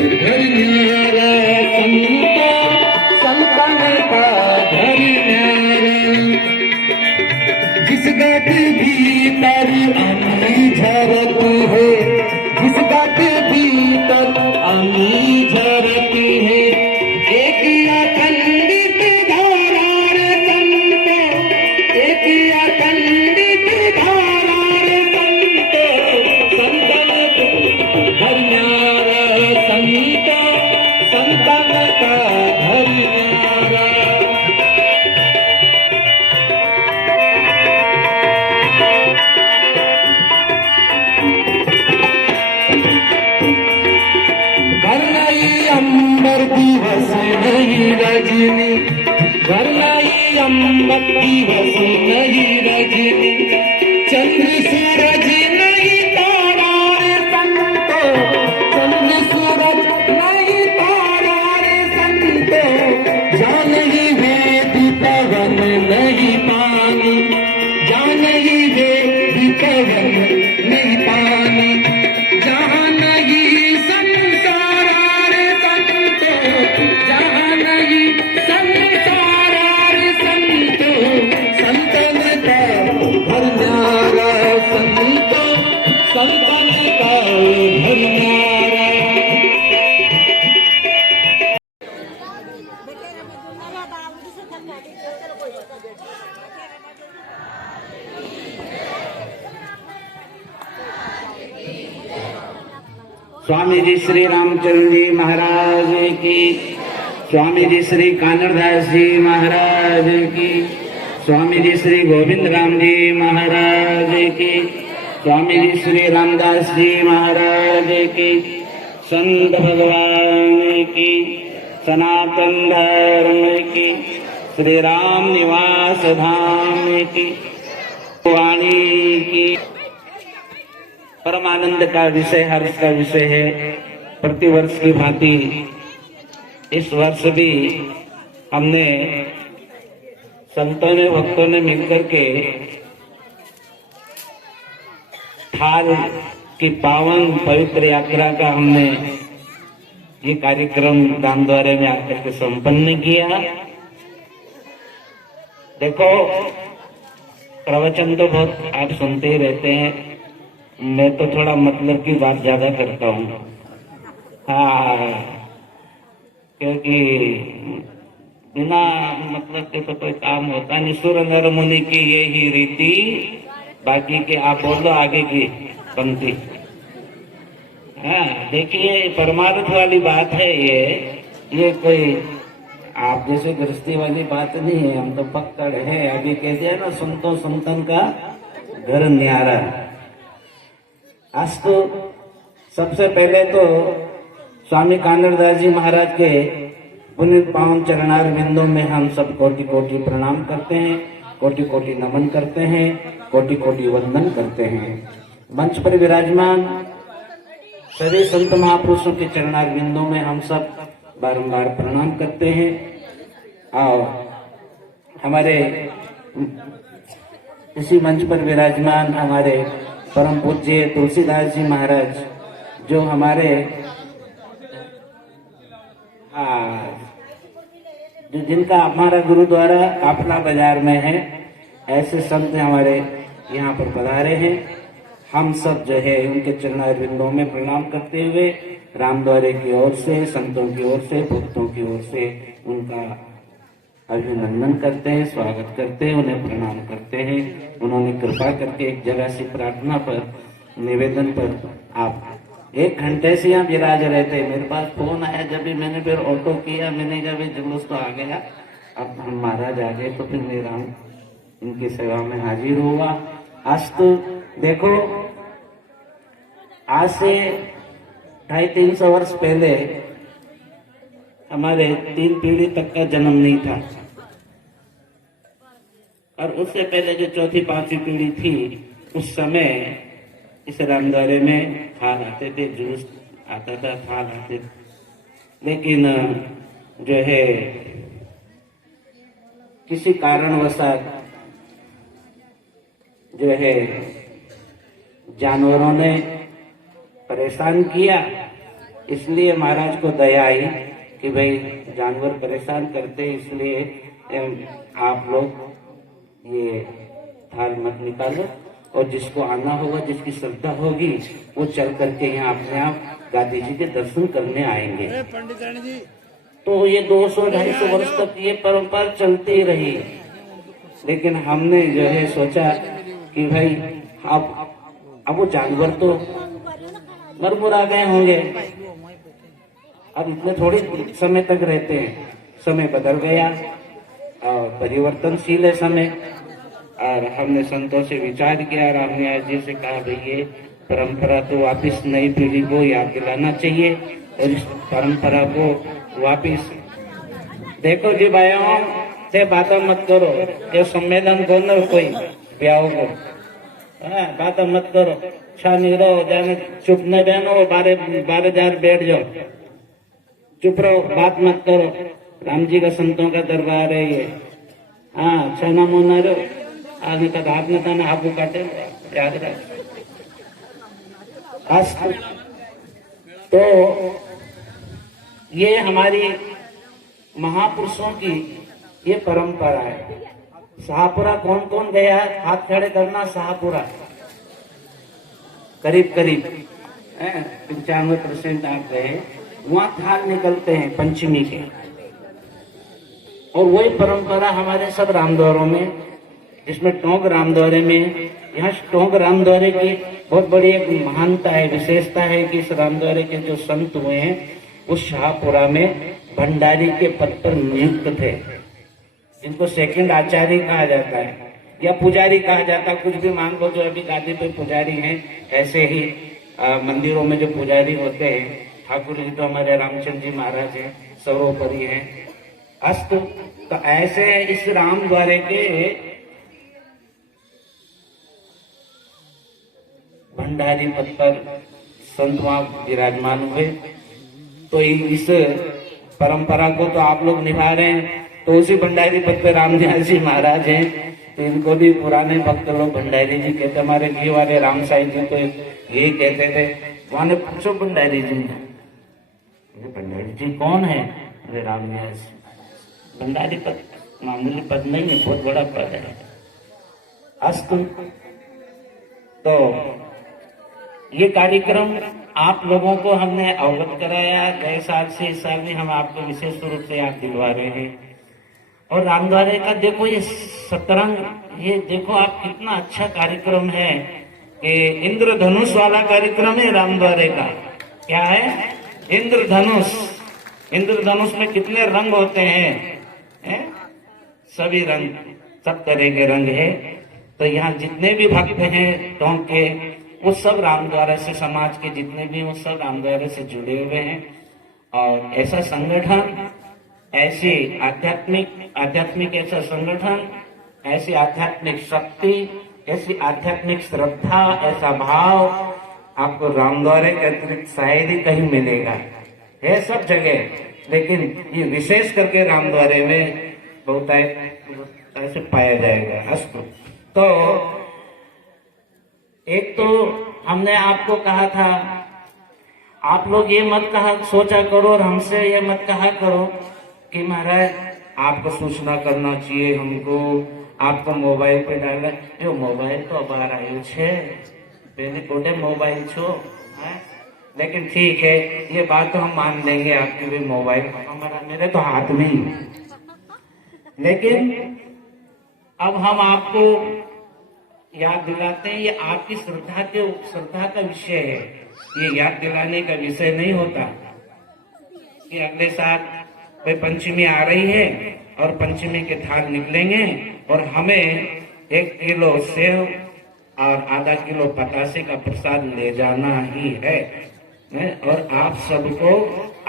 घर न्यारा संतो संतन का घर न्यारा। जिस गट भीतर अमी झरती है, जिस गट भीतर अमी झरती है, एक अखंडित धारा रे संतो, एक अखंडित धारा रे संतो, संतन घर न्यारा संतो संतन का घर न्यारा। घर नहीं अंबर दिवस नहीं रजनी, घर नहीं अंबर दिवस नहीं रजनी, चंद्र सूरज नहीं तारा रे संतो, चंद्र सूरज नहीं तारा रे संतो, जहाँ नहीं वेद पवन नहीं पानी, जहाँ नहीं वेद पवन नहीं पानी, जहाँ नहीं संसार रे संतो, जहाँ नहीं संसार रे संतो, संतन का घर न्यारा संतो संतन का घर न्यारा। स्वामी जी श्री रामचंद्र जी महाराज की, स्वामी जी श्री कानरदास जी महाराज की, स्वामी जी श्री गोविंद राम जी महाराज की, स्वामी जी श्री रामदास जी महाराज की, संत भगवान की, सनातन धर्म की, श्री राम निवास धाम की वाणी की। परमानंद का विषय, हर्ष का विषय है। प्रतिवर्ष की भांति इस वर्ष भी हमने संतों ने भक्तों ने मिलकर के थाल की पावन पवित्र यात्रा का हमने ये कार्यक्रम दामद्वारे में आकर के संपन्न किया। देखो, प्रवचन तो बहुत आप सुनते ही रहते हैं, मैं तो थोड़ा मतलब की बात ज्यादा करता हूँ। हाँ, क्योंकि बिना मतलब के तो कोई काम होता नहीं। सुर नर मुनि की ये ही रीति, बाकी के आप बोलो आगे की पंक्ति। हाँ, देखिए परमार्थ वाली बात है ये कोई आप जैसे गृहस्थी वाली बात नहीं है। हम तो पक्कड़ है। अभी कहते हैं ना, संतो संतन का घर न्यारा। आज तो सबसे पहले तो स्वामी कानरदास जी महाराज के पुण्य पावन चरणार बिंदों में हम सब कोटि कोटि प्रणाम करते हैं, कोटि कोटि नमन करते हैं, कोटि कोटि वंदन करते हैं। मंच पर विराजमान सभी संत महापुरुषों के चरणार बिंदों में हम सब बारंबार प्रणाम करते हैं। और हमारे इसी मंच पर विराजमान हमारे परम पूज्य तुलसीदास जी महाराज, जो हमारे जो जिनका हमारा गुरुद्वारा काफला बाजार में है, ऐसे संत हमारे यहाँ पर पधारे हैं। हम सब जो है उनके चरणारविंदों में प्रणाम करते हुए रामद्वारे की ओर से, संतों की ओर से, भक्तों की ओर से उनका अभिनंदन करते हैं, स्वागत करते हैं, उन्हें प्रणाम करते हैं। उन्होंने कृपा करके एक जगह से प्रार्थना पर, निवेदन पर आप 1 घंटे से यहाँ विराज रहे थे। मेरे पास फोन आया, जब भी मैंने फिर ऑटो किया, मैंने कहा भाई जुलूस तो आ गया, अब हम महाराज आ गए तो फिर मेरा इनकी सेवा में हाजिर हुआ। आज तो देखो, आज से 250-300 वर्ष पहले हमारे 3 पीढ़ी तक का जन्म नहीं था, और उससे पहले जो 4थी-5वीं पीढ़ी थी, उस समय इस रामद्वारे में थाल आते थे, जुलूस आता था, थाल आते थे। लेकिन जो है किसी कारणवशात जो है जानवरों ने परेशान किया, इसलिए महाराज को दया आई कि भाई जानवर परेशान करते, इसलिए आप लोग ये थाल मत निकालो, और जिसको आना होगा, जिसकी श्रद्धा होगी, वो चल करके यहाँ अपने आप गांधी जी के दर्शन करने आएंगे। तो ये 200-250 वर्ष तक ये परंपरा चलती रही, लेकिन हमने जो है सोचा कि भाई अब वो जानवर तो मर गए होंगे, अब इतने थोड़ी समय तक रहते हैं, समय बदल गया और परिवर्तनशील है समय। और हमने संतों से विचार किया और हमने आज जी से कहा भाई ये परंपरा तो वापिस नई पीढ़ी को याद दिलाना चाहिए, और इस परंपरा को वापिस देखो जी भाइयों से बात मत करो, ये सम्मेलन को न कोई ब्याह को बात मत करो, अच्छा नहीं रहो, जाने चुप न बहनो, बारह जार बैठ जाओ, चुप रहो, बात मत करो, राम जी का संतों का दरबार है ये। हाँ अच्छा ना मोना रहो, आगे तक हाथ में था ना आपको काटे, याद रख। तो ये हमारी महापुरुषों की ये परंपरा है। शाहपुरा कौन कौन गया है, हाथ खड़े करना। शाहपुरा करीब 95% आप गए, वहां थाल निकलते हैं पंचमी के, और वही परंपरा हमारे सब रामद्वारों में, जिसमें टोंक रामद्वारे में, यहाँ टोंक रामद्वारे की बहुत बड़ी एक महानता है, विशेषता है कि इस रामद्वारे के जो संत हुए हैं उस शाहपुरा में भंडारी के पद पर नियुक्त थे, जिनको सेकंड आचार्य कहा जाता है या पुजारी कहा जाता है, कुछ भी मान लो। जो अभी गादी पे पुजारी हैं, ऐसे ही मंदिरों में जो पुजारी होते हैं, ठाकुर जी तो हमारे रामचंद्र जी महाराज हैं, सर्वोपरि हैं। अस्तु, तो ऐसे इस राम द्वारे के भंडारी पद पर संत वहां विराजमान हुए। तो इस परंपरा को तो आप लोग निभा रहे हैं, तो उसी भंडारी पद पे रामनिवास जी महाराज हैं, तो इनको भी पुराने भक्त लोग भंडारी जी कहते। हमारे घी वाले राम साई जी तो यही कहते थे। वहां ने पूछो भंडारी जी ने, भंडारी जी कौन है? अरे रामनिवास। भंडारी पद मामूली पद नहीं है, बहुत बड़ा पद है। अस्तु, तो ये कार्यक्रम आप लोगों को हमने अवगत कराया। गए साल से इस साल भी हम आपको विशेष रूप से याद दिलवा रहे हैं। और रामद्वारे का देखो ये सतरंग, ये देखो आप कितना अच्छा कार्यक्रम है कि इंद्रधनुष वाला कार्यक्रम है रामद्वारे का। क्या है? इंद्रधनुष। इंद्रधनुष में कितने रंग होते हैं? सभी रंग, सब तरह के रंग है। तो यहाँ जितने भी भक्त हैं टोंक के, वो सब रामद्वारे से, समाज के जितने भी, वो सब रामद्वारे से जुड़े हुए हैं। और ऐसा संगठन, ऐसी आध्यात्मिक ऐसा संगठन, ऐसी आध्यात्मिक शक्ति, ऐसी आध्यात्मिक श्रद्धा, ऐसा भाव आपको रामद्वारे के अतिरिक्त शायद ही कहीं मिलेगा। है सब जगह, लेकिन ये विशेष करके रामद्वारे में बहुत ऐसे पाया जाएगा। अस्तु, तो एक तो हमने आपको कहा था, आप लोग ये मत कहा सोचा करो और हमसे ये मत कहा करो कि महाराज आपको सूचना करना चाहिए हमको, आपको मोबाइल पे डालना। जो मोबाइल तो अब आयु छे, पहले कोटे मोबाइल छो है? लेकिन ठीक है, ये बात तो हम मान लेंगे, आपके भी मोबाइल हमारा, मेरे तो हाथ में ही। लेकिन अब हम आपको याद दिलाते हैं, ये आपकी श्रद्धा का विषय है। ये याद दिलाने का विषय नहीं होता कि अगले साल भाई पंचमी आ रही है और पंचमी के थाल निकलेंगे और हमें 1 किलो सेव और आधा किलो पतासे का प्रसाद ले जाना ही है। और आप सबको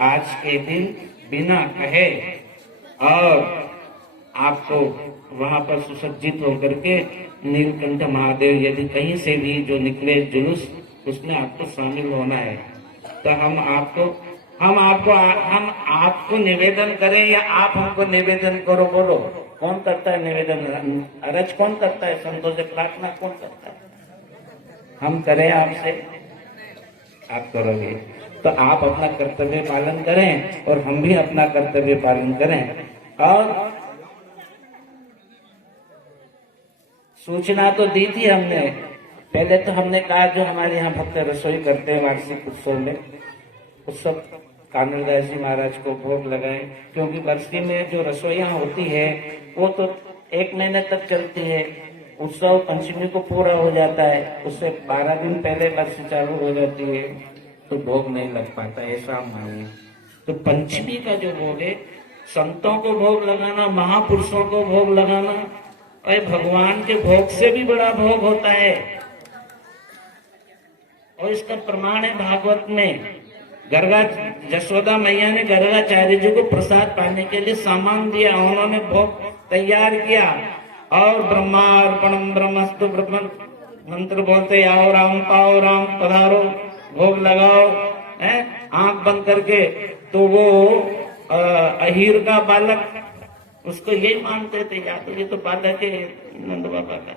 आज के दिन बिना कहे और आपको वहां पर सुसज्जित होकर के नीलकंठ महादेव यदि कहीं से भी जो निकले जुलूस, उसमें आपको शामिल होना है। तो हम आपको निवेदन करें या आप हमको निवेदन करो? बोलो, कौन करता है निवेदन? अरज कौन करता है? संतों से प्रार्थना कौन करता है? हम करें आपसे, आप करोगे? तो आप अपना कर्तव्य पालन करें और हम भी अपना कर्तव्य पालन करें। और सूचना तो दी थी हमने, पहले तो हमने कहा जो हमारे यहाँ भक्त रसोई करते हैं वार्षिक उत्सव में, उत्सव कानूरदास जी महाराज को भोग लगाए, क्योंकि बरसी में जो रसोइयाँ होती है वो तो 1 महीने तक चलती है। उत्सव पंचमी को पूरा हो जाता है, उससे 12 दिन पहले बरसी चालू हो जाती है, तो भोग नहीं लग पाता, ऐसा हम मानिए। तो पंचमी का जो भोग है, संतों को भोग लगाना, महापुरुषों को भोग लगाना, और भगवान के भोग से भी बड़ा भोग होता है। और इसका प्रमाण है भागवत में, गर्गा यशोदा मैया ने गर्गाचार्य जी को प्रसाद पाने के लिए सामान दिया, उन्होंने भोग तैयार किया और ब्रह्मार्पणम ब्रह्मस्तु मंत्र बोलते, आओ राम पाओ राम पधारो, भोग लगाओ, है आंख बंद करके। तो वो अहीर का बालक उसको यही मानते थे, या तो ये तो बालक है नंद बाबा का,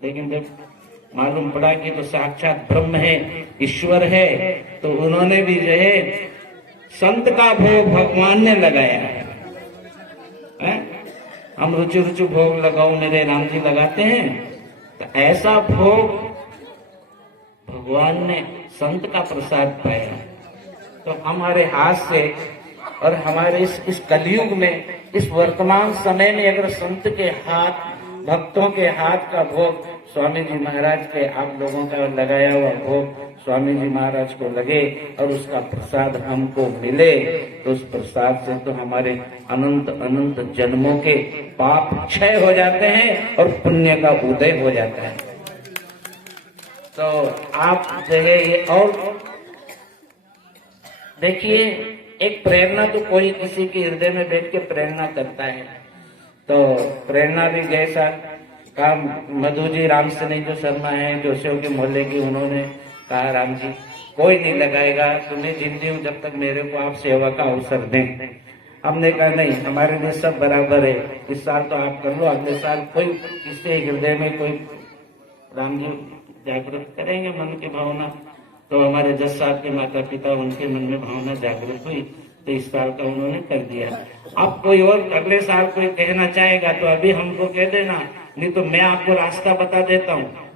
लेकिन जब मालूम पड़ा कि तो साक्षात ब्रह्म है, ईश्वर है, तो उन्होंने भी जो है संत का भोग भगवान ने लगाया है। हम रुचि रुचि भोग लगाओ मेरे राम जी लगाते हैं, तो ऐसा भोग भगवान ने संत का प्रसाद पाया। तो हमारे हाथ से और हमारे इस कलयुग में, इस वर्तमान समय में अगर संत के हाथ, भक्तों के हाथ का भोग स्वामी जी महाराज के, आप लोगों का लगाया हुआ भोग स्वामी जी महाराज को लगे और उसका प्रसाद हमको मिले, तो उस प्रसाद से तो हमारे अनंत अनंत जन्मों के पाप क्षय हो जाते हैं और पुण्य का उदय हो जाता है। तो आप जो है ये, और देखिए एक प्रेरणा तो कोई किसी के हृदय में बैठ के प्रेरणा करता है, तो प्रेरणा भी जैसा काम मधु जी राम सने जो शर्मा है जोशियों के मोहल्ले की, उन्होंने कहा राम जी कोई नहीं लगाएगा, तुम्हें जिंदगी हूं जब तक मेरे को आप सेवा का अवसर दें। हमने कहा नहीं, हमारे लिए सब बराबर है, इस साल तो आप कर लो, अगले साल कोई किसी हृदय में कोई राम जी जागृत करेंगे मन की भावना। तो हमारे 10 साल के माता पिता, उनके मन में भावना जागृत हुई, तो इस साल का उन्होंने कर दिया। अब कोई और अगले साल कोई कहना चाहेगा तो अभी हमको कह देना, नहीं तो मैं आपको रास्ता बता देता हूँ,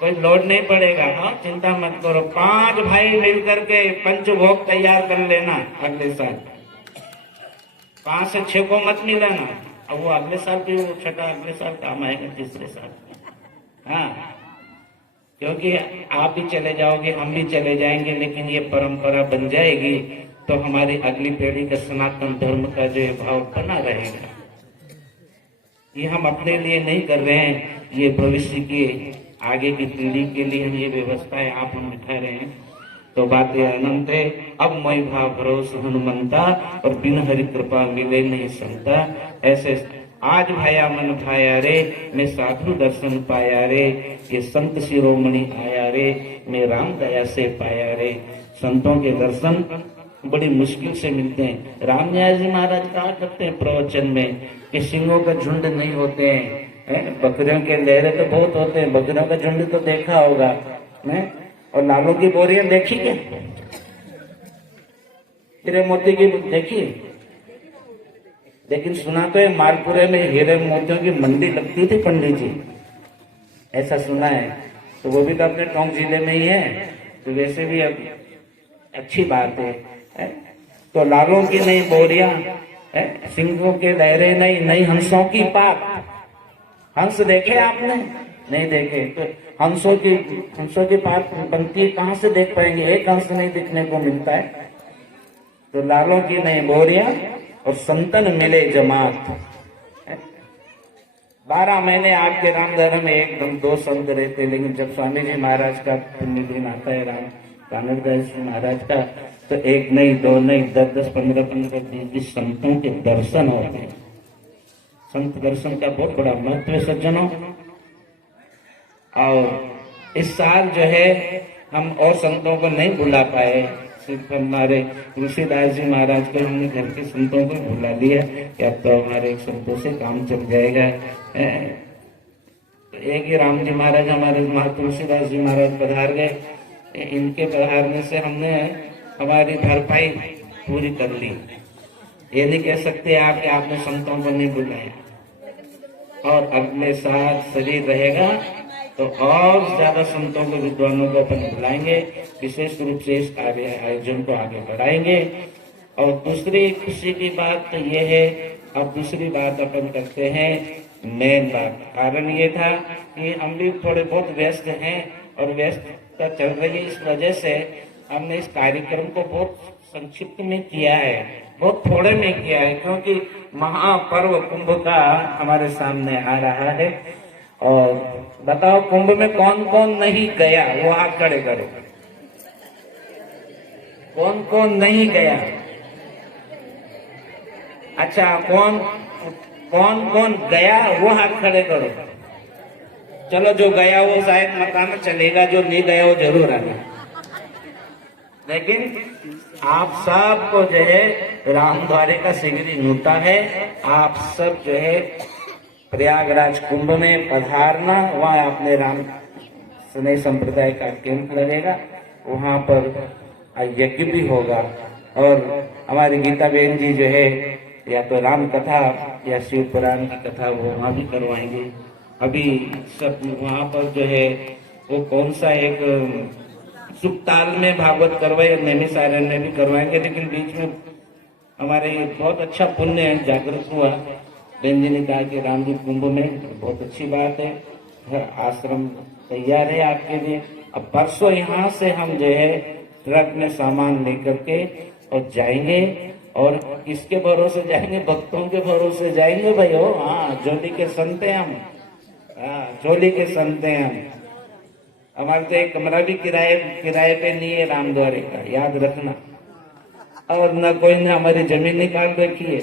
कोई लोड नहीं पड़ेगा। हाँ चिंता मत करो, 5 भाई मिलकर के पंचभोग तैयार कर लेना अगले साल, 5 से 6 को मत मिलाना। अब वो अगले साल भी वो छठा अगले साल काम आएगा, तीसरे साल। हाँ, क्योंकि आप भी चले जाओगे, हम भी चले जाएंगे, लेकिन ये परंपरा बन जाएगी, तो हमारी अगली पीढ़ी का सनातन धर्म का जो भाव बना रहेगा। ये हम अपने लिए नहीं कर रहे हैं, ये भविष्य की आगे की पीढ़ी के लिए हम ये व्यवस्थाएं आप हम बिठा रहे हैं। तो बातें अनंत है, अब मैं भाव भरोसा हनुमंता, और बिन हरि कृपा मिले नहीं संता। ऐसे आज भाया मन भाया रे, मैं साधु दर्शन पाया रे, ये संत शिरोमणि आया रे, मैं राम दया से पाया रे। संतों के दर्शन बड़ी मुश्किल से मिलते हैं। रामदयाल जी महाराज कहा करते हैं प्रवचन में कि सिंहों का झुंड नहीं होते हैं, बकरियों के लहरे तो बहुत होते हैं, बकरियों का झुंड तो देखा होगा, और लालों की बोरियां देखी क्या, हीरे मोती की देखी, लेकिन सुना तो है मालपुरे में हीरे मोतियों की मंडी लगती थी पंडित जी, ऐसा सुना है। तो वो भी तो अपने टोंक जिले में ही है, तो वैसे भी अब अच्छी बात है। तो लालों की नहीं बोरियां, सिंहों के लहरे नहीं, नहीं हंसों की पाक। हंस देखे आपने? नहीं देखे। तो हंसों की पाक बनती है, कहाँ से देख पाएंगे? एक हंस नहीं दिखने को मिलता है। तो लालों की नहीं बोरियां और संतन मिले जमात। 12 महीने आपके राम धर्म में एकदम 2 संत रहते, लेकिन जब स्वामी जी महाराज का पुण्य दिन आता है, राम कानूरदास जी महाराज का, तो 1 नहीं 2 नहीं 10-10 15-15 20 संतों के दर्शन होते हैं। संत दर्शन का बहुत बड़ा महत्व है सज्जनों। और इस साल जो है हम और संतों को नहीं भुला पाए, सिर्फ हमारे तुलसीदास जी महाराज को हमने घर के संतों को भुला लिया, या तो हमारे संतों से काम चल जाएगा। एक ही राम जी महाराज, हमारे तुलसीदास जी महाराज पधार गए, इनके पधारने से हमने हमारी भरपाई पूरी कर ली। ये नहीं कह सकते आप कि आपने संतों को नहीं बुलाया। और अगले साल शरीर रहेगा तो और ज्यादा संतों को, विद्वानों को अपन बुलाएंगे, विशेष रूप से इस आयोजन को आगे बढ़ाएंगे। और दूसरी खुशी की बात तो ये है, अब दूसरी बात अपन करते हैं, मेन बात। कारण ये था कि हम भी थोड़े बहुत व्यस्त हैं और व्यस्तता चल रही है, इस वजह से हमने इस कार्यक्रम को बहुत संक्षिप्त में किया है, बहुत थोड़े में किया है, क्योंकि महापर्व कुंभ का हमारे सामने आ रहा है। और बताओ कुंभ में कौन कौन नहीं गया, वो हाथ खड़े करो। कौन कौन नहीं गया? अच्छा, कौन कौन कौन गया वो हाथ खड़े करो। चलो, जो गया वो शायद मकान में चलेगा, जो नहीं गया वो जरूर आना। लेकिन आप सबको जो है रामद्वारे का शीघ्र नूता है, आप सब जो है प्रयागराज कुंभ में पधारना। वहाँ अपने राम स्नेह संप्रदाय का केंद्र लगेगा, वहाँ पर यज्ञ भी होगा। और हमारी गीता बहन जी जो है या तो राम कथा या शिव पुराण की कथा वो वहाँ भी करवाएंगे। अभी सब वहाँ पर जो है वो कौन सा एक सुखताल में भागवत करवाए, नैमिषारण्य में भी करवाएंगे। लेकिन बीच में हमारे बहुत अच्छा पुण्य जागृत हुआ। बहन जी ने कहा कि राम जी कुंभ में, बहुत अच्छी बात है, आश्रम तैयार है आपके लिए। अब परसों यहाँ से हम जो है ट्रक में सामान लेकर के और जाएंगे। और किसके भरोसे जाएंगे? भक्तों के भरोसे जाएंगे भाई। हो हाँ, जोली के संत हैं हम। हाँ, जोली के संत हैं हम। हमारे तो एक कमरा भी किराए पे नहीं है रामद्वारे का, याद रखना। और न कोई ने हमारी जमीन निकाल रखी है,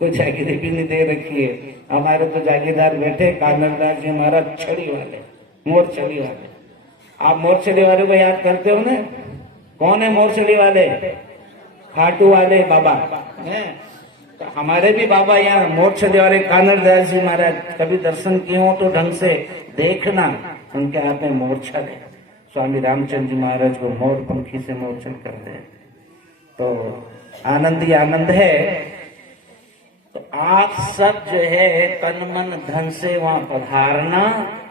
कोई जागीरी भी नहीं दे रखी है। हमारे तो जागीरदार बैठे कानरदास जी महाराज, छड़ी वाले, मोर छड़ी वाले। आप मोर छड़ी वाले को याद करते हो ना? कौन है मोर छड़ी वाले? खाटू वाले बाबा हैं। तो हमारे भी बाबा यहाँ मोर छड़ी वाले कानरदास जी महाराज, कभी दर्शन किए हो तो ढंग से देखना, उनके हाथ में मोर्छा है। स्वामी रामचंद्र जी महाराज को मोर पंखी से मोर्छन कर दे तो आनंद ही आनंद है। तो आप सब जो है तन मन धन से वहां पधारना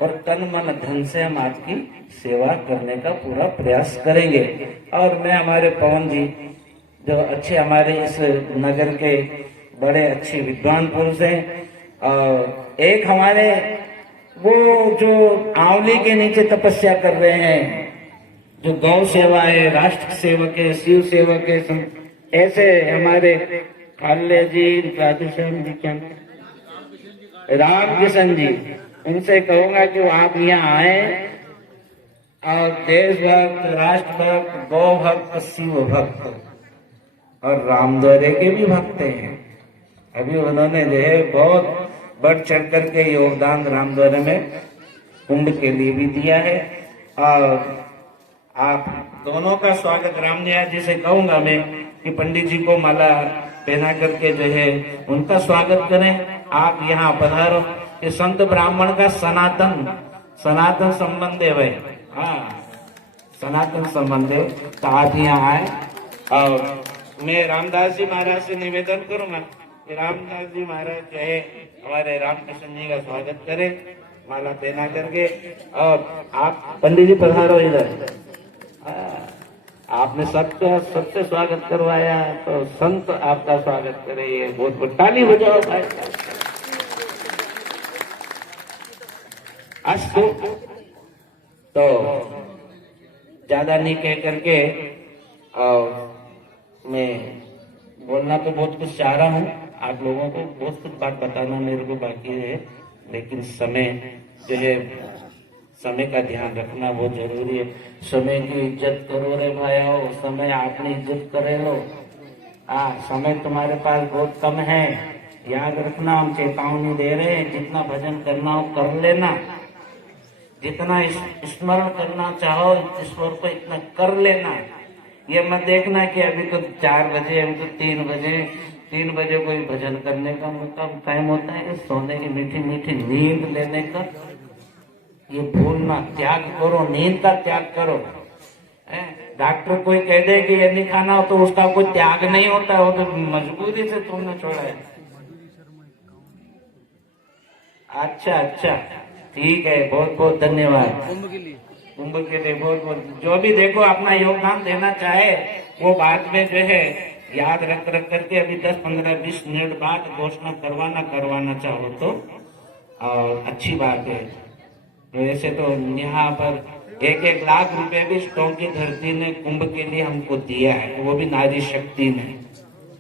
और तन मन धन से हम आपकी सेवा करने का पूरा प्रयास करेंगे। और मैं हमारे पवन जी जो अच्छे हमारे इस नगर के बड़े अच्छे विद्वान पुरुष हैं, और एक हमारे वो जो आंवली के नीचे तपस्या कर रहे हैं, जो गौ सेवा है, राष्ट्र सेवक है, शिव सेवक है, ऐसे हमारे खाल्य जी, राधेश्याम जी, क्या राम किशन जी, उनसे कहूंगा कि आप यहाँ आए और देशभक्त, राष्ट्रभक्त, गौ भक्त, शिव भक्त और रामद्वारे के भी भक्त हैं। अभी उन्होंने जो है बहुत बढ़ चढ़ करके योगदान रामद्वारे में कुंभ के लिए भी दिया है। और आप दोनों का स्वागत रामनिया जी से कहूंगा मैं कि पंडित जी को माला पहना करके जो है उनका स्वागत करें। आप यहाँ पधारो। ये संत ब्राह्मण का सनातन संबंध है भाई। हाँ, सनातन संबंध है। तो आप यहाँ आए। और मैं रामदास जी महाराज से निवेदन करूंगा कि रामदास जी महाराज जो है हमारे रामकृष्ण जी का स्वागत करें माला पहना करके। और आप पंडित जी पधारो इधर। आपने सबसे स्वागत करवाया तो संत आपका स्वागत करे। ये बहुत ताली बजाओ भाई। अस्तु। तो ज्यादा नहीं कह करके और मैं बोलना तो बहुत कुछ चाह रहा हूँ, आप लोगों को बहुत कुछ बात बताना मेरे को बाकी है, लेकिन समय जो है, समय का ध्यान रखना बहुत जरूरी है। समय की इज्जत करो रे भाइयों, समय आपने इज्जत करे लो। समय तुम्हारे पास बहुत कम है, याद रखना। हम चेतावनी दे रहे हैं, जितना भजन करना हो कर लेना, जितना स्मरण करना चाहो ईश्वर को इतना कर लेना। ये मत देखना कि अभी तो 4 बजे, अभी तो 3 बजे कोई भजन करने का मतलब टाइम होता है, सोने की मीठी मीठी नींद लेने का। ये भूलना, त्याग करो, नींद का त्याग करो। डॉक्टर कोई कह दे कि ये नहीं खाना हो तो उसका कोई त्याग नहीं होता, वो तो मजबूरी से तुमने छोड़ा है। अच्छा अच्छा, ठीक है, बहुत बहुत धन्यवाद। कुंभ के लिए बहुत बहुत, जो भी देखो अपना योगदान देना चाहे वो बाद में जो है याद रख करके अभी 10 15 20 मिनट बाद घोषणा करवाना चाहो तो अच्छी बात है। वैसे तो यहाँ पर 1-1 लाख रुपए भी स्टोन की धरती ने कुंभ के लिए हमको दिया है, वो भी नारी शक्ति ने।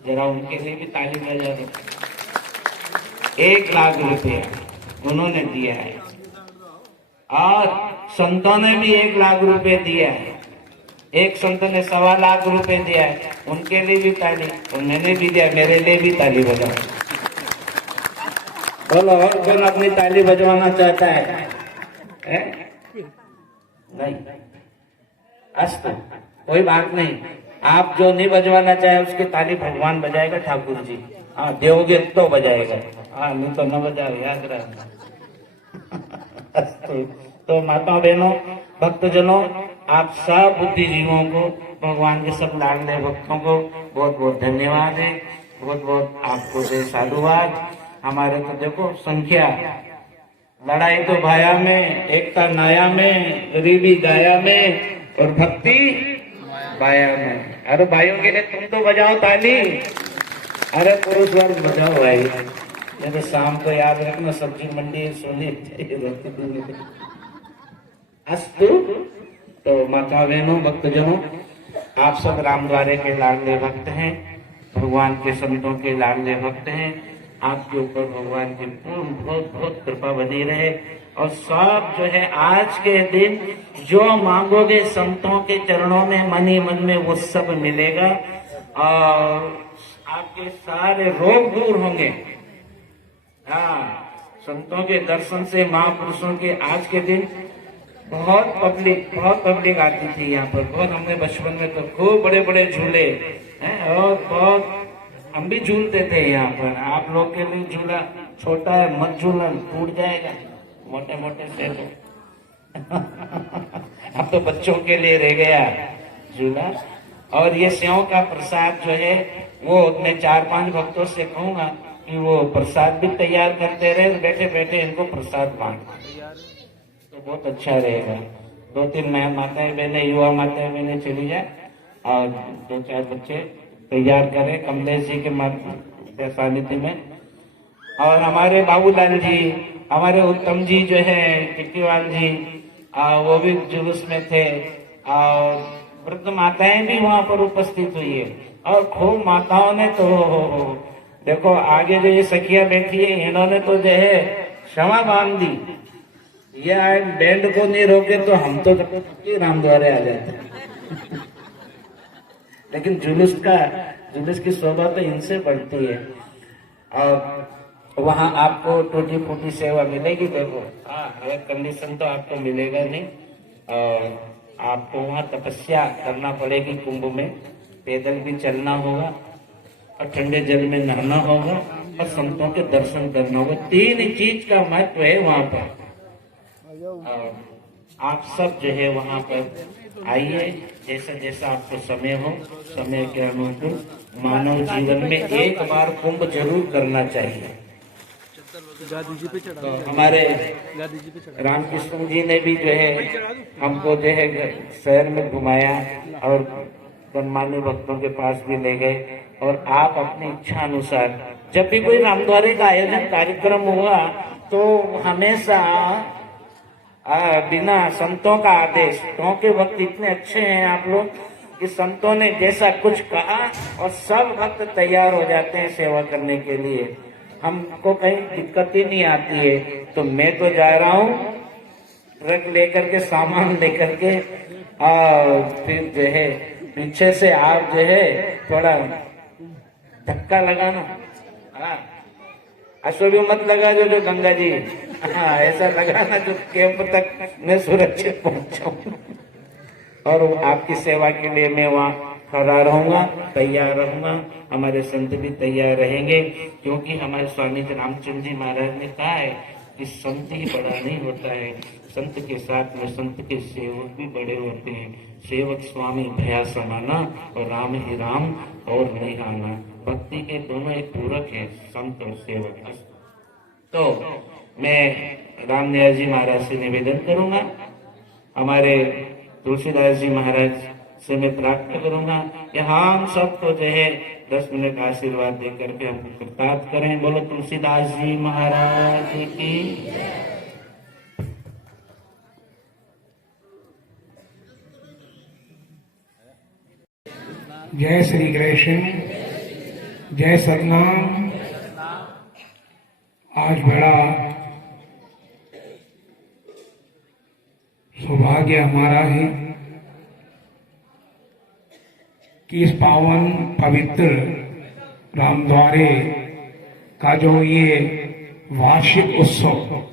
जरा उनके लिए भी ताली बजा दो। 1 लाख रुपया उन्होंने दिया है और संतों ने भी 1 लाख रुपए दिया है। एक संत ने 1.25 लाख रुपए दिया है, उनके लिए भी ताली, और मैंने भी दिया, मेरे लिए भी ताली बजाओ। बोलो, और कौन अपनी ताली बजवाना चाहता है? नहीं, अस्त कोई बात नहीं। आप जो नहीं बजवाना चाहे उसकी ताली भगवान बजाएगा, ठाकुर जी। हाँ, दोगे तो बजाएगा, हाँ नहीं तो न बजाओ, याद रखना। तो माता बहनों, भक्तजनों, आप सब बुद्धिजीवों को, भगवान के सब लाडले भक्तों को बहुत बहुत धन्यवाद है, बहुत बहुत आपको दे साधुवाद। हमारे तो देखो संख्या, लड़ाई तो भाया में, एकता नाया में, गरीबी गाया में और भक्ति बाया में। अरे भाइयों के लिए तुम तो बजाओ ताली, अरे पुरुष वर्ग बजाओ भाई। जैसे शाम को याद रखना, सब्जी मंडी सोनी अस्तु। तो माता बहनों, भक्तजनों, आप सब राम द्वारे के लाडले भक्त हैं, भगवान के संतों के लाडले भक्त हैं। आपके ऊपर भगवान की बहुत बहुत कृपा बनी रहे और सब जो है आज के दिन जो मांगोगे संतों के चरणों में मन ही मन में वो सब मिलेगा और आपके सारे रोग दूर होंगे। हाँ, संतों के दर्शन से, महापुरुषों के आज के दिन बहुत पब्लिक आती थी यहाँ पर। बहुत, हमने बचपन में तो खूब बड़े बड़े झूले हैं और बहुत हम भी झूलते थे यहाँ पर। आप लोग के लिए झूला छोटा है, मत झूलना, टूट जाएगा, मोटे मोटे से तो अब तो बच्चों के लिए रह गया झूला। और ये सेव का प्रसाद जो है वो मैं 4-5 भक्तों से कहूंगा कि वो प्रसाद भी तैयार करते रहे, बैठे बैठे इनको प्रसाद बांट तो बहुत अच्छा रहेगा। 2-3 नया माताएं बहने, युवा माताएं बहने चली जाए और 2-4 बच्चे तैयार करें कमलेश जी के सानिध्य में। और हमारे बाबूलाल जी, हमारे उत्तम जी जो है टिक्कीवाल जी, वो भी जुलूस में थे और वृद्ध माताएं भी वहां पर उपस्थित हुई है और खूब माताओं ने तो देखो आगे जो ये सखिया बैठी है इन्होंने तो जो है क्षमा बांध दी। ये बैंड को नहीं रोके तो हम तो राम द्वारे आ जाते लेकिन जुलूस की शोभा तो इनसे बढ़ती है। और वहां आपको टूटी फूटी सेवा मिलेगी। देखो हाँ, एक कंडीशन तो आपको मिलेगा नहीं और आपको वहां तपस्या करना पड़ेगी। कुंभ में पैदल भी चलना होगा और ठंडे जल में नहाना होगा और संतों के दर्शन करना होगा। 3 चीज का महत्व है वहां पर। आप सब जो है वहां पर आइए, जैसा जैसा आपको समय हो, समय के अनुकूल मानव जीवन में एक बार कुंभ जरूर करना चाहिए। तो हमारे रामकृष्ण जी ने भी जो है हमको जो है शहर में घुमाया और गणमान्य भक्तों के पास भी ले गए। और आप अपनी इच्छा अनुसार जब भी कोई रामद्वारे का आयोजन कार्यक्रम हुआ तो हमेशा बिना संतों का आदेश, क्योंकि वक्त इतने अच्छे हैं आप लोग कि संतों ने जैसा कुछ कहा और सब भक्त तैयार हो जाते हैं सेवा करने के लिए। हमको कहीं दिक्कत ही नहीं आती है। तो मैं तो जा रहा हूँ ट्रक लेकर के, सामान लेकर के, और फिर जो है पीछे से आप जो है थोड़ा धक्का लगाना। हाँ, अशो भी मत लगा जो गंगा जी, हाँ ऐसा लगाना जो कैंप तक मैं सुरक्षित पहुंचाऊं। और आपकी सेवा के लिए मैं वहाँ खड़ा रहूंगा, तैयार रहूंगा। हमारे संत भी तैयार रहेंगे, क्योंकि हमारे स्वामी जी रामचंद्र जी महाराज ने कहा है कि संत ही बड़ा नहीं होता है, संत के साथ में संत के सेवक भी बड़े होते हैं। सेवक स्वामी भया समाना और राम ही राम और नहीं आना। भक्ति के दोनों एक पूरक है, संत और सेवक। तो मैं रामदयाल जी महाराज से निवेदन करूंगा, हमारे तुलसीदास जी महाराज से मैं प्रार्थना करूंगा कि हम सबको जो है 10 मिनट आशीर्वाद देकर के हमको कृतार्थ करें। बोलो तुलसीदास जी महाराज की। जय श्री कृष्ण, जय सतनाम। आज बड़ा सौभाग्य हमारा है कि इस पावन पवित्र रामद्वारे का जो ये वार्षिक उत्सव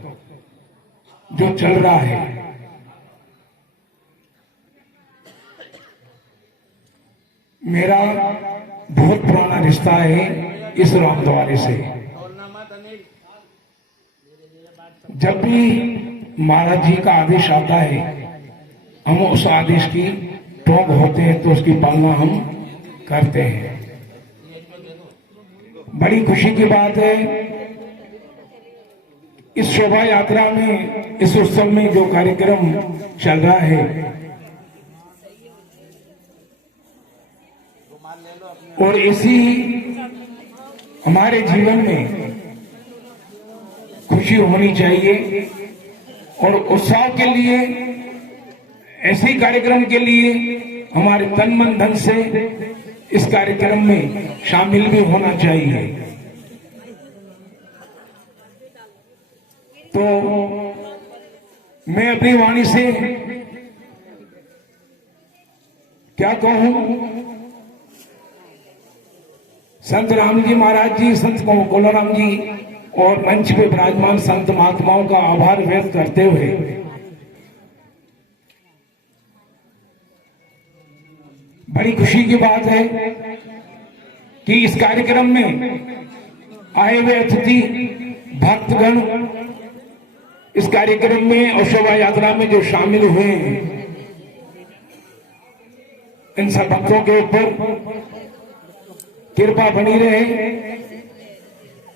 जो चल रहा है, मेरा बहुत पुराना रिश्ता है इस रामद्वारे से। जब भी महाराज जी का आदेश आता है, हम उस आदेश की टोक होते हैं तो उसकी पालना हम करते हैं। बड़ी खुशी की बात है, इस शोभा यात्रा में, इस उत्सव में जो कार्यक्रम चल रहा है और इसी हमारे जीवन में खुशी होनी चाहिए और उत्साह के लिए, ऐसे कार्यक्रम के लिए हमारे तन मन धन से इस कार्यक्रम में शामिल भी होना चाहिए। तो मैं अपनी वाणी से क्या कहूं, संत राम जी महाराज जी, संत कोलाराम जी और मंच पे विराजमान संत महात्माओं का आभार व्यक्त करते हुए बड़ी खुशी की बात है कि इस कार्यक्रम में आए हुए अतिथि भक्तगण इस कार्यक्रम में और शोभा यात्रा में जो शामिल हुए हैं, इन सब भक्तों के ऊपर कृपा बनी रहे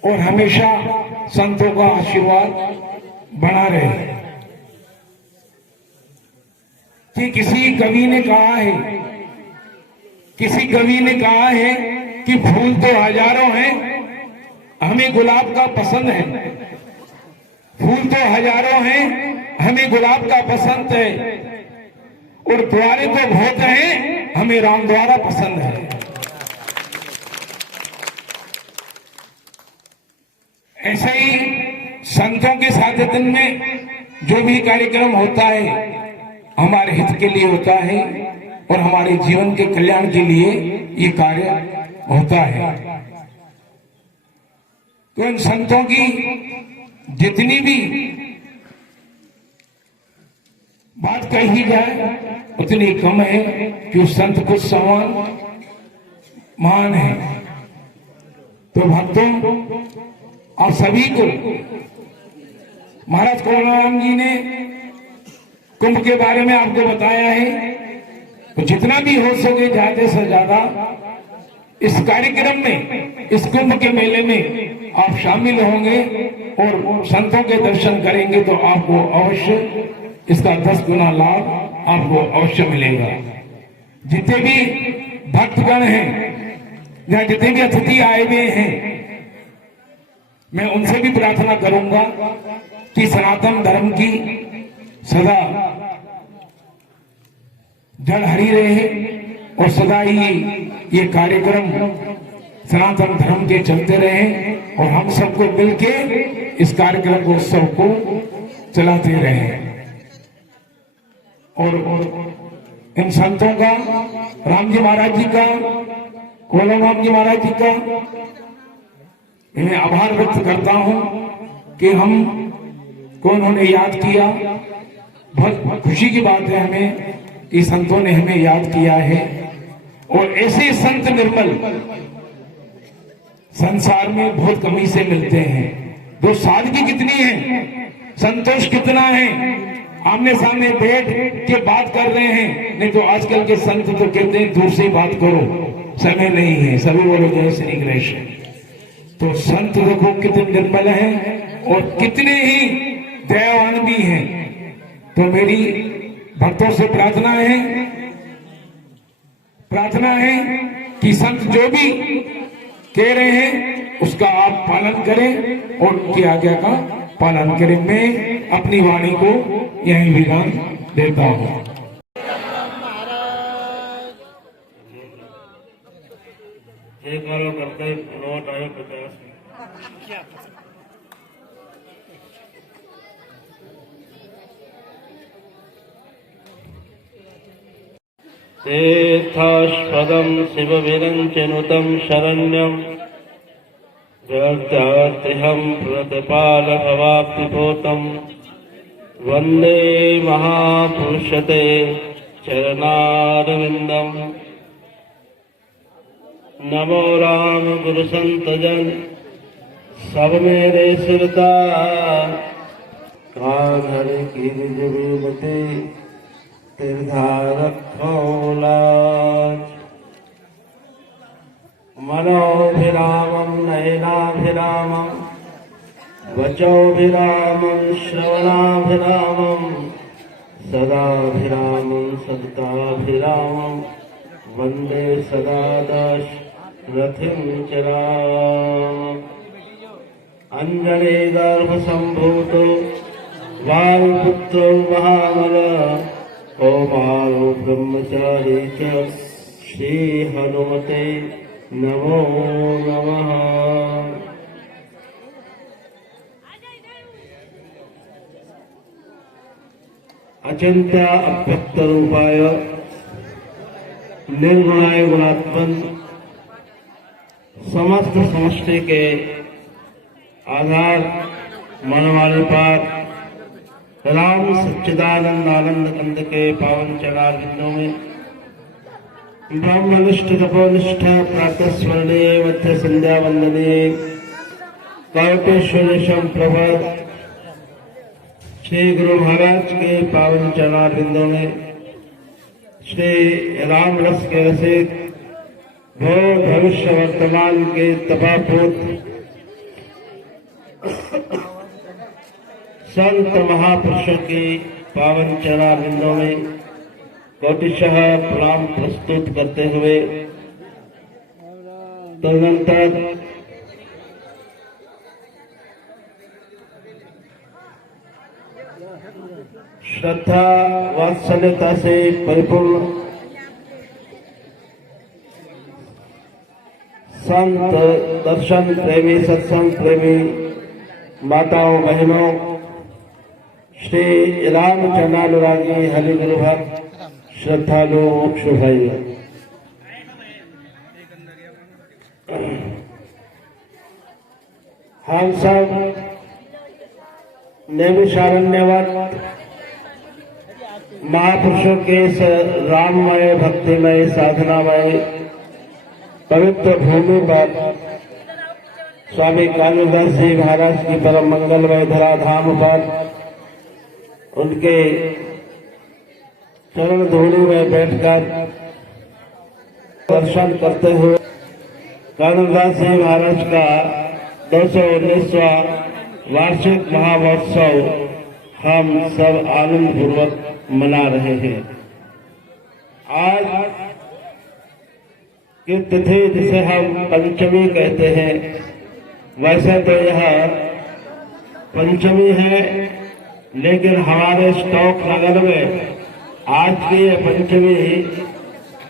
और हमेशा संतों का आशीर्वाद बना रहे। कि किसी कवि ने कहा है, कि फूल तो हजारों हैं, हमें गुलाब का पसंद है। फूल तो हजारों हैं, हमें गुलाब का पसंद है, और द्वारे तो बहुत हैं, हमें राम द्वारा पसंद है। ऐसे ही संतों के साथ में जो भी कार्यक्रम होता है हमारे हित के लिए होता है और हमारे जीवन के कल्याण के लिए ये कार्य होता है। तो इन संतों की जितनी भी बात कही जाए उतनी कम है कि उस संत कुछ समान महान है। तो भक्तों, आप सभी को महाराज कोलाराम जी ने कुंभ के बारे में आपको बताया है, तो जितना भी हो सके ज्यादा से ज्यादा इस कार्यक्रम में, इस कुंभ के मेले में आप शामिल होंगे और संतों के दर्शन करेंगे तो आपको अवश्य इसका 10 गुना लाभ आपको अवश्य मिलेगा। जितने भी भक्तगण हैं या जितने भी अतिथि आए हुए हैं, मैं उनसे भी प्रार्थना करूंगा कि सनातन धर्म की सदा जड़ हरी रहे और सदा ही ये कार्यक्रम सनातन धर्म के चलते रहे और हम सबको मिलके इस कार्यक्रम को, उत्सव को चलाते रहे। और इन संतों का, राम जी महाराज जी का, कोलाराम जी महाराज जी का इन्हें आभार व्यक्त करता हूं कि हम को उन्होंने याद किया। बहुत खुशी की बात है हमें कि संतों ने हमें याद किया है। और ऐसे संत निर्मल संसार में बहुत कमी से मिलते हैं। तो सादगी कितनी है, संतोष कितना है, आमने सामने बैठ के बात कर रहे हैं। नहीं तो आजकल के संत तो कहते हैं दूर से बात करो, समय नहीं है। सभी बोलो जय श्री कृष्ण। तो संत देखो कितने निर्मल हैं और कितने ही दयावान भी हैं। तो मेरी भक्तों से प्रार्थना है कि संत जो भी कह रहे हैं उसका आप पालन करें और उनकी आज्ञा का पालन करें। मैं अपनी वाणी को यही विराम देता हूँ। एक बार करते नोट आए 50 तीर्थास्पदं शिवविरञ्चनुतं शरण्यं जगत्यात्रिहं प्रतिपालभवाप्तिपोतं वन्दे महापुरुषते चरणारविन्दम्। नमो राम गुरु संत जन सब मेरे सिरता काधर की निज विनती तीर्थारखो लाज। मनोभिरामं नयनाभिरामं वचोभिरामं श्रवणाभिरामं सदाभिरामं सताभिरामं वन्दे सदा दशरथिं चराम। अंजने गर्भसम्भूतो वायुपुत्रो महाबल कौमारो ब्रह्मचारी च श्रीहनुमते नमो नमः। अचिंत्य अव्यक्त रूपाय निर्गुणाय गुणात्मन समस्त समष्टि के आधार मनवाले पार राम सच्चिदानंद आनंद कंद के पावन चरणारविंदों में ब्रह्मनिष्ठ तपोनिष्ठ प्रातः स्मरणीय मध्य संध्या वंदनीय कल्पेश्वरेशम प्रभर श्री गुरु महाराज के पावन चरणारविंदों में श्री राम रस के रसिक भूत भविष्य वर्तमान के तपापूत संत महापुरुषों की पावन चरणारविंदों में कोटिशः प्रणाम प्रस्तुत करते हुए तदनंतर श्रद्धा वात्सल्यता से परिपूर्ण संत दर्शन प्रेमी सत्संग प्रेमी माताओं बहनों श्री रामचंद्रानुरागी हरिगुरु भक्त श्रद्धालु मोक्ष भाई, हम सब नैमिषारण्यवत महापुरुषों के राममय भक्तिमय साधनामय पवित्र भूमि पर स्वामी कालिदास जी महाराज की परम मंगलमय धराधाम पर उनके चरण धूलि में बैठकर दर्शन करते हुए कालिदास जी महाराज का 219वां वार्षिक महामहोत्सव हम सब आनंद पूर्वक मना रहे हैं। आज की तिथि जिसे हम पंचमी कहते हैं, वैसे तो यह पंचमी है, लेकिन हमारे स्टॉक नगर में आज की यह पंचमी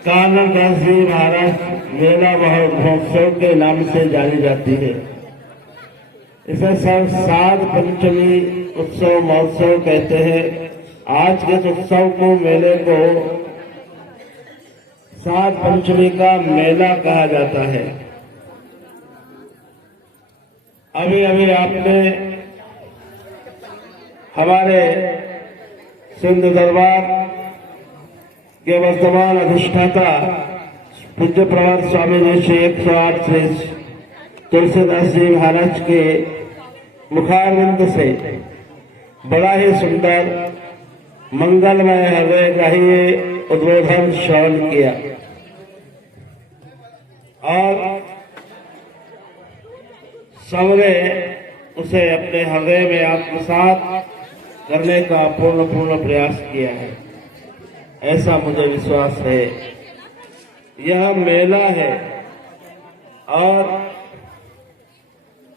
कालिदास जी महाराज मेला महोत्सव के नाम से जानी जाती है। इसे सब सात पंचमी उत्सव महोत्सव कहते हैं। आज के उत्सव को मेले को सात पंचमी का मेला कहा जाता है। अभी अभी आपने हमारे सिंध दरबार के वर्तमान अधिष्ठाता पूज्य प्रवर स्वामी जी श्री 108 श्री तुलसीदास जी महाराज के मुखारविंद से बड़ा ही सुंदर मंगलमय हृदय का ही उद्बोधन श्रवण किया और सबने उसे अपने हृदय में आत्मसात करने का पूर्ण प्रयास किया है, ऐसा मुझे विश्वास है। यह मेला है और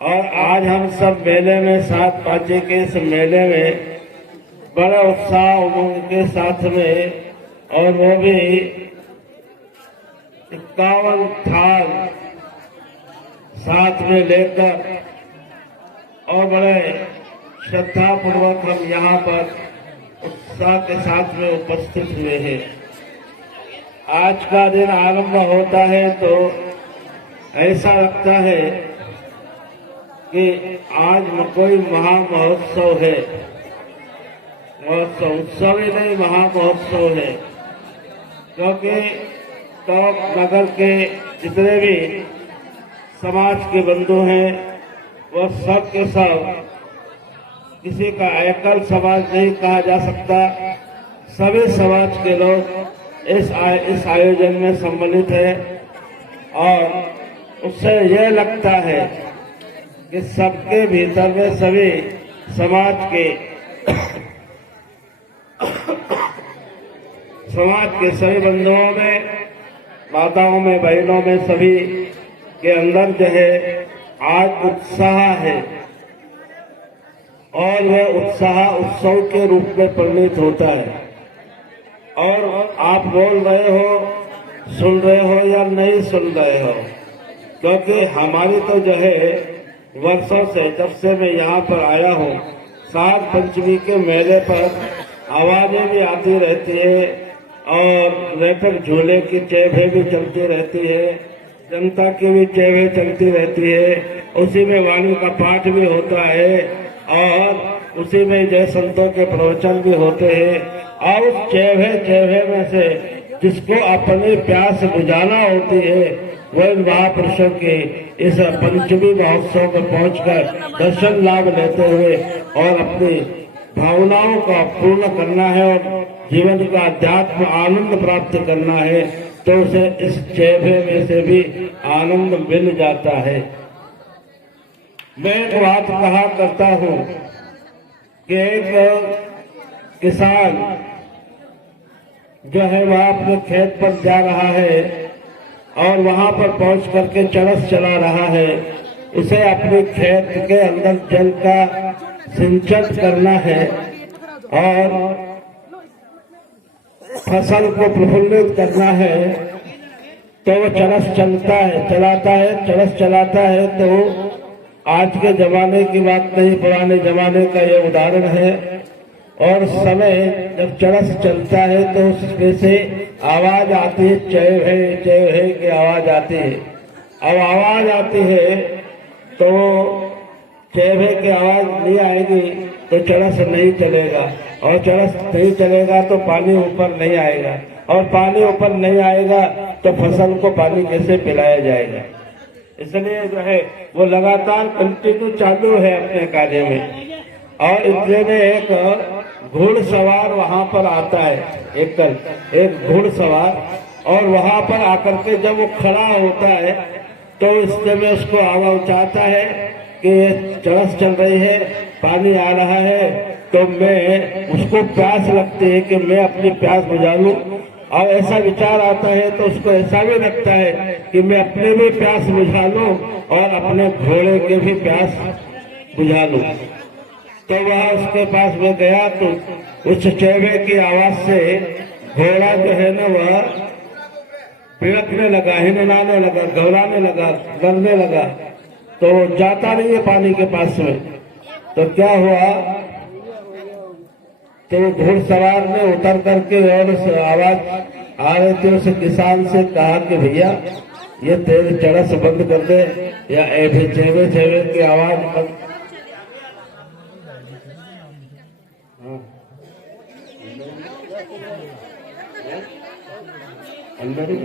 आज हम सब मेले में साथ पांचे के इस मेले में बड़ा उत्साह उमंग के साथ में, और वो भी 51 थाल साथ में लेकर और बड़े श्रद्धा पूर्वक हम यहाँ पर उत्साह के साथ में उपस्थित हुए हैं। आज का दिन आरंभ होता है तो ऐसा लगता है कि आज कोई महामहोत्सव है। उत्सव ही नहीं, महामहोत्सव है, क्योंकि टॉप नगर के जितने भी समाज के बंधु हैं वो सब के सब, किसी का एकल समाज नहीं कहा जा सकता, सभी समाज के लोग इस आयोजन में सम्मिलित है। और उससे यह लगता है कि सबके भीतर में सभी समाज के सभी बंधुओं में, माताओं में, बहनों में, सभी के अंदर जो है आज उत्साह है और वह उत्साह उत्सव के रूप में परिणित होता है। और आप बोल रहे हो, सुन रहे हो या नहीं सुन रहे हो, क्योंकि हमारी तो जो है वर्षों से, जब से मैं यहाँ पर आया हूँ, सात पंचमी के मेले पर आवाजें भी आती रहती है और रैपर झूले की चेभे भी चलती रहती है, जनता की भी चेभे चलती रहती है, उसी में वाणी का पाठ भी होता है और उसी में जय संतों के प्रवचन भी होते हैं। और उस चेभे में से जिसको अपनी प्यास बुझाना होती है, वह महापुरुषों के इस पंचमी महोत्सव में पहुंचकर दर्शन लाभ लेते हुए और अपनी भावनाओं का पूर्ण करना है और जीवन का अध्यात्म आनंद प्राप्त करना है, तो उसे इस चेभे में से भी आनंद मिल जाता है। मैं एक बात कहा करता हूँ कि एक किसान जो है वह अपने खेत पर जा रहा है और वहां पर पहुंच करके चरस चला रहा है, उसे अपने खेत के अंदर जल का सिंचन करना है और फसल को प्रफुल्लित करना है, तो वो चरस चलाता है। तो आज के जमाने की बात नहीं, पुराने जमाने का ये उदाहरण है। और समय जब चरस चलता है तो उसमें से आवाज आती है, जय है की आवाज आती है। अब आवाज आती है तो चेभे की आवाज नहीं आएगी तो चरस नहीं चलेगा, और चरस नहीं चलेगा तो पानी ऊपर नहीं आएगा, और पानी ऊपर नहीं आएगा तो फसल को पानी कैसे पिलाया जाएगा। इसलिए जो है वो लगातार कंटिन्यू चालू है अपने कार्य में। और इतने में एक घुड़सवार वहां पर आता है, एक घुड़सवार, और वहां पर आकर के जब वो खड़ा होता है तो इससे में उसको आवाज उठाता है कि चरस चल रही है, पानी आ रहा है, तो मैं उसको प्यास लगती है कि मैं अपनी प्यास बुझा लूं। और ऐसा विचार आता है तो उसको ऐसा भी लगता है कि मैं अपने भी प्यास बुझा लूं और अपने घोड़े के भी प्यास बुझा लूं। तो वह उसके पास में गया तो उस चेभे की आवाज से घोड़ा जो है ना वह बिड़कने लगा, हिननाने लगा, घबराने लगा, डरने लगा, तो जाता नहीं है पानी के पास में। तो क्या हुआ, तो घुड़सवार ने उतर करके और उस आवाज आ रहे थे उस किसान से कहा कि भैया ये तेरे चरस बंद कर दे या चेवे की आवाज बंद। अंदर ही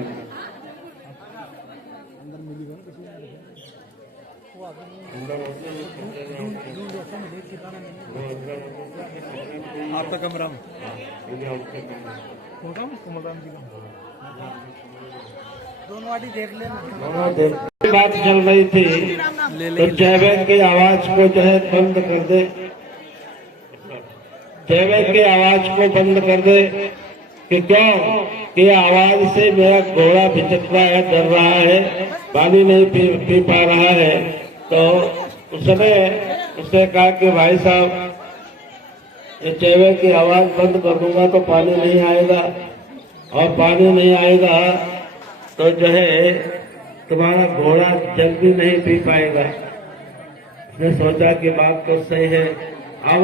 आपका कमरा में होगा कुमलराम जी का दोनों वाटी देख लेना। बात चल रही थी तो जयवेद की आवाज को जो है बंद कर दे, जयवेद की आवाज को बंद कर दे। कि क्यों कि आवाज से मेरा घोड़ा भिचक रहा है, डर रहा है, पानी नहीं पी पा रहा है। तो उसने उसने कहा कि भाई साहब ये जयवेद की आवाज बंद कर दूंगा तो पानी नहीं आएगा, और पानी नहीं आएगा तो जो है तुम्हारा घोड़ा जल भी नहीं पी पाएगा। उसने सोचा कि बात तो सही है, अब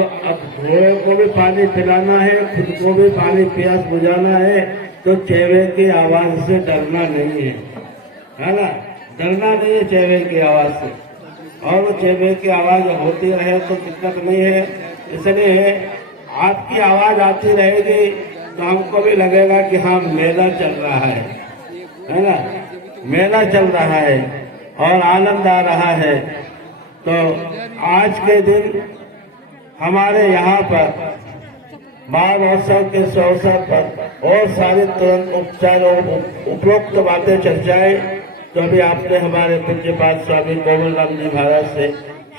घोड़े को भी पानी पिलाना है, खुद को भी पानी प्यास बुझाना है, तो चेवे की आवाज से डरना नहीं है ना, डरना नहीं है चेवे की आवाज से। और वो चेवे की आवाज होती रहे तो दिक्कत नहीं है, इसलिए आपकी आवाज आती रहेगी तो हमको भी लगेगा कि हाँ मेला चल रहा है ना, मेला चल रहा है और आनंद आ रहा है। तो आज के दिन हमारे यहाँ पर बाल महोत्सव के अवसर पर और सारे तुरंत उपचार और उपरोक्त बातें चर्चाएं तो अभी आपने हमारे पूज्यपाद स्वामी कोमलराम जी महाराज से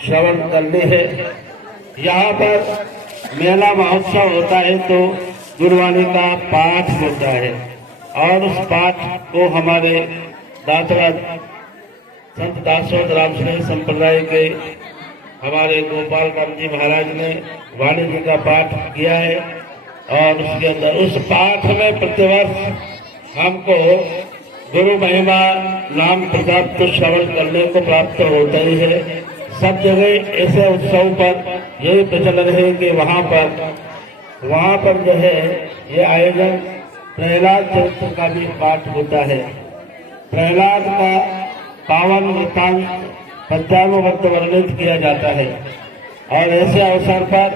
श्रवण कर ली है। यहाँ पर मेला महोत्सव होता है तो गुरुवाणी का पाठ होता है, और उस पाठ को हमारे दातरा संत दासोद रामस्नेही संप्रदाय के हमारे गोपाल राम जी महाराज ने वाणी जी का पाठ किया है। और उसके अंदर उस पाठ में प्रतिवर्ष हमको गुरु महिमा नाम प्रताप तो श्रवण करने को प्राप्त होता ही है। सब जगह ऐसे उत्सव पर यही प्रचलन है कि वहाँ पर जो है ये आयोजन प्रहलाद चरित्र का भी पाठ होता है। प्रहलाद का पावन वृत्तांत पद्यानुबद्ध वर्णित किया जाता है, और ऐसे अवसर पर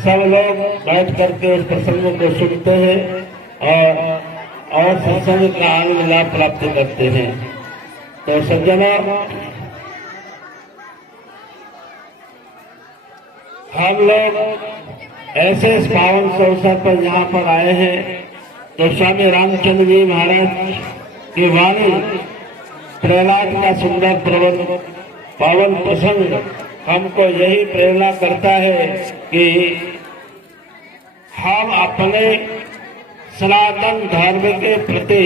सब लोग बैठ करके उस प्रसंग को सुनते हैं और सत्संग का आनंद लाभ प्राप्त करते हैं। तो सज्जनों, हम लोग ऐसे इस पावन से अवसर पर यहाँ पर आए हैं तो स्वामी रामचंद्र जी महाराज की वाणी प्रहलाद का सुंदर प्रबंध पावन प्रसंग हमको यही प्रेरणा करता है कि हम अपने सनातन धर्म के प्रति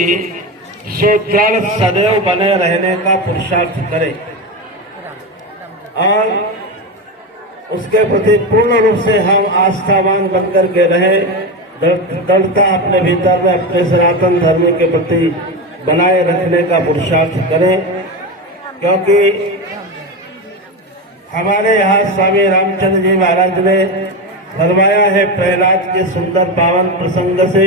सुदृढ़ सदैव बने रहने का पुरुषार्थ करें और उसके प्रति पूर्ण रूप से हम आस्थावान बनकर के रहे, दृढ़ता अपने भीतर में अपने सनातन धर्म के प्रति बनाए रखने का पुरुषार्थ करें। क्योंकि हमारे यहाँ स्वामी रामचंद्र जी महाराज ने फरमाया है प्रहलाद के सुंदर पावन प्रसंग से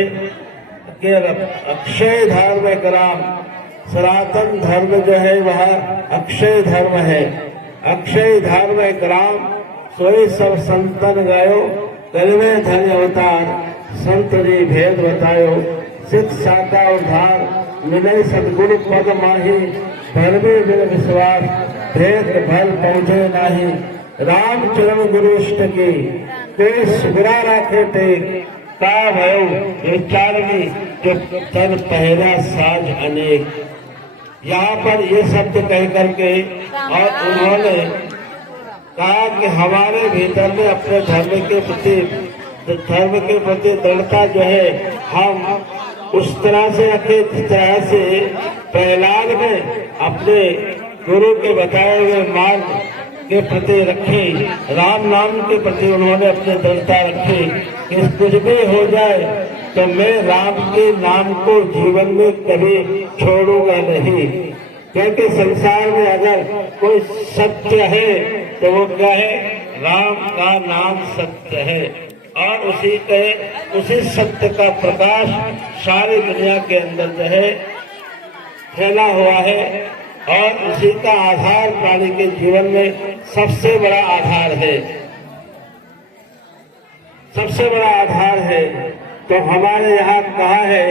कि अक्षय धर्म ग्राम, सनातन धर्म जो है वह अक्षय धर्म है। अक्षय धर्म ग्राम सोई सब संतन गायो, कलवे धन अवतार संत जी भेद बतायो। सिद्ध साका उद्धार मिले सदगुरु पद माही, धर्मे बिन विश्वास भेद भल पहुँचे नाही। राम चरण गुरु इष्ट की देश बुरा राखे टेक, का भयो विचारणी जो तन पहला साज अनेक। यहाँ पर ये शब्द कह करके और उन्होंने कहा कि हमारे भीतर में अपने धर्म के प्रति दृढ़ता जो है हम उस तरह से रखे जिस तरह से प्रहलाद में अपने गुरु के बताए हुए मार्ग के प्रति रखे, राम नाम के प्रति उन्होंने अपनी दृढ़ता रखी कि कुछ भी हो जाए तो मैं राम के नाम को जीवन में कभी छोड़ूंगा नहीं। क्योंकि संसार में अगर कोई सत्य है तो वो क्या है, राम का नाम सत्य है, और उसी सत्य का प्रकाश सारी दुनिया के अंदर जो है फैला हुआ है, और उसी का आधार प्राणी के जीवन में सबसे बड़ा आधार है, सबसे बड़ा आधार है। तो हमारे यहाँ कहा है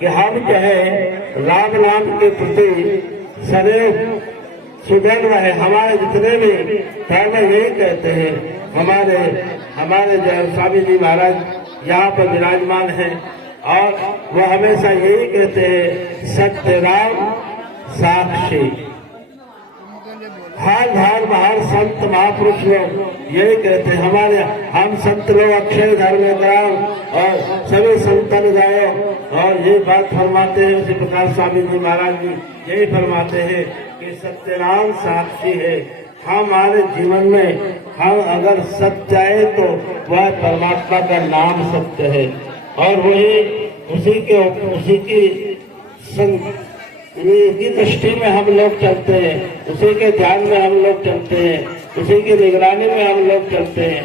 कि हम जो है राम नाम के प्रति सदैव सुधर्म है। हमारे जितने भी धर्म यही कहते हैं। हमारे जय स्वामी जी महाराज यहाँ पर विराजमान हैं और वो हमेशा यही कहते हैं, सत्य राम साक्षी। हर धर्म हर संत महापुरुष लोग यही कहते हैं। हम संत लोग अक्षय धर्म ग्राम और सभी संतन गायो और ये बात फरमाते हैं। उसी प्रकार स्वामी जी महाराज जी यही फरमाते हैं कि सत्य राम साक्षी है। हमारे जीवन में हम अगर सत्य है तो वह परमात्मा का नाम सत्य है और वही उसी की दृष्टि में हम लोग चलते हैं, उसी के ध्यान में हम लोग चलते हैं, उसी की निगरानी में हम लोग चलते हैं।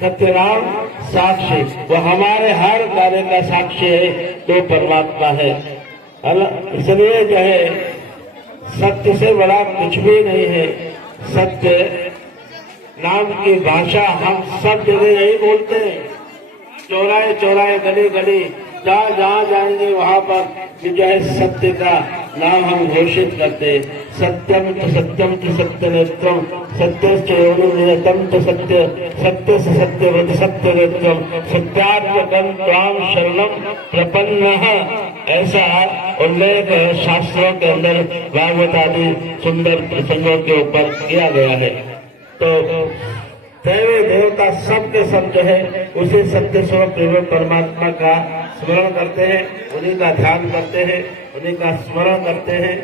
सत्यराम साक्षी, वो हमारे हर कार्य का साक्षी है, तो परमात्मा है। इसलिए जो है सत्य से बड़ा कुछ भी नहीं है। सत्य नाम की भाषा हम सब जगह यही बोलते हैं। चौराहे चौराहे गली गली जहाँ जाएंगे वहाँ पर जो है सत्य का नाम हम घोषित करते हैं। सत्यम तो सत्य नेत्रम सत्य नियतम तो सत्य से सत्यवत सत्य नेत्रम सत्यात्मकम त्वाम शरणम प्रपन्न। ऐसा उल्लेख शास्त्रों के अंदर भागवत आदि सुंदर प्रसंगों के ऊपर किया गया है। तो देवी देवता सब के सब जो है उसी सत्य स्वरूप परमात्मा का स्मरण करते हैं, उन्हीं का ध्यान करते हैं, उन्हीं का स्मरण करते हैं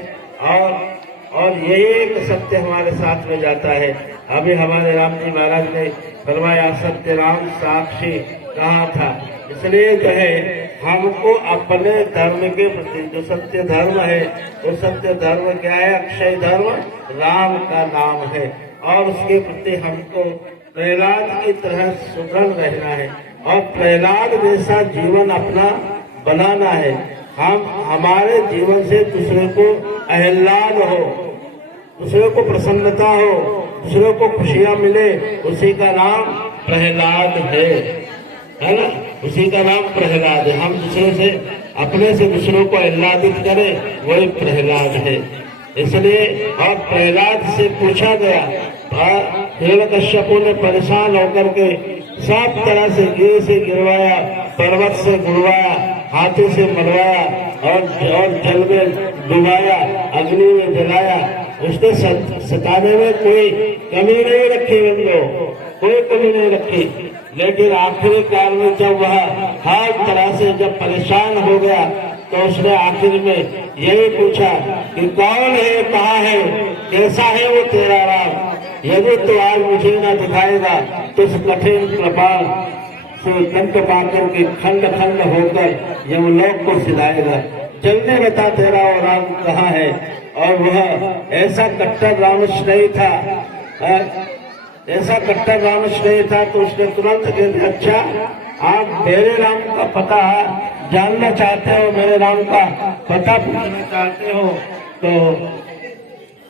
और यही एक सत्य हमारे साथ में जाता है। अभी हमारे राम जी महाराज ने फरमाया सत्य राम साक्षी कहा था। इसलिए जो है हमको अपने धर्म के प्रति जो सत्य धर्म है, वो सत्य धर्म क्या है? अक्षय धर्म राम का नाम है और उसके प्रति हमको प्रहलाद की तरह सुदृढ़ रहना है और प्रहलाद जैसा जीवन अपना बनाना है। हम हमारे जीवन से दूसरे को आह्लाद हो, दूसरे को प्रसन्नता हो, दूसरे को खुशियां मिले, उसी का नाम प्रहलाद है ना? उसी का नाम प्रहलाद है। हम दूसरे से अपने से दूसरों को आह्लादित करें, वही प्रहलाद है। इसलिए और प्रहलाद से पूछा गया, हिरण्यकश्यपु ने परेशान होकर के सब तरह से गिर से गिरवाया, पर्वत से गुड़वाया, हाथी से मरवाया और जल में डुबाया, अग्नि में जलाया। उसने सताने में कोई कमी नहीं रखी, बंदो कोई कमी नहीं रखी। लेकिन आखिरी काल में जब वह हर तरह से जब परेशान हो गया तो उसने आखिर में यही पूछा कि कौन है, कहाँ है, कैसा है वो तेरा राम? यदि तो आज मुझे न दिखाएगा तो इस कठिन कृपाल से कंठ पाकर के खंड खंड होकर यमलोक को सिलाएगा। जल्दी बता तेरा वो राम कहाँ है? और वह ऐसा कट्टर रामश नहीं था, ऐसा कट्टर रामश नहीं था। तो उसने तुरंत कहा, अच्छा आप मेरे राम का पता जानना चाहते हो, मेरे राम का पता पूछना चाहते हो, तो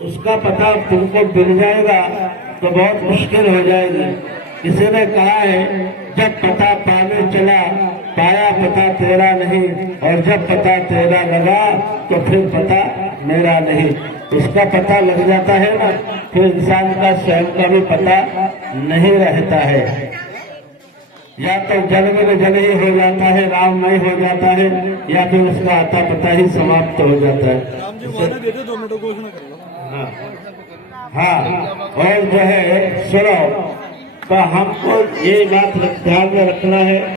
उसका पता तुमको मिल जाएगा तो बहुत मुश्किल हो जाएगी। किसी ने कहा है, जब पता पाने चला पाया पता तेरा नहीं, और जब पता तेरा लगा तो फिर पता मेरा नहीं। उसका पता लग जाता है ना, फिर इंसान का स्वयं का भी पता नहीं रहता है। या तो जल में जल ही हो जाता है, राममय हो जाता है, या फिर उसका आता पता ही समाप्त हो जाता है। राम जी वहाँ दे दे 2 मिनट घोषणा करेगा। हाँ, और जो है सुनो, तो हमको ये बात ध्यान में रखना है।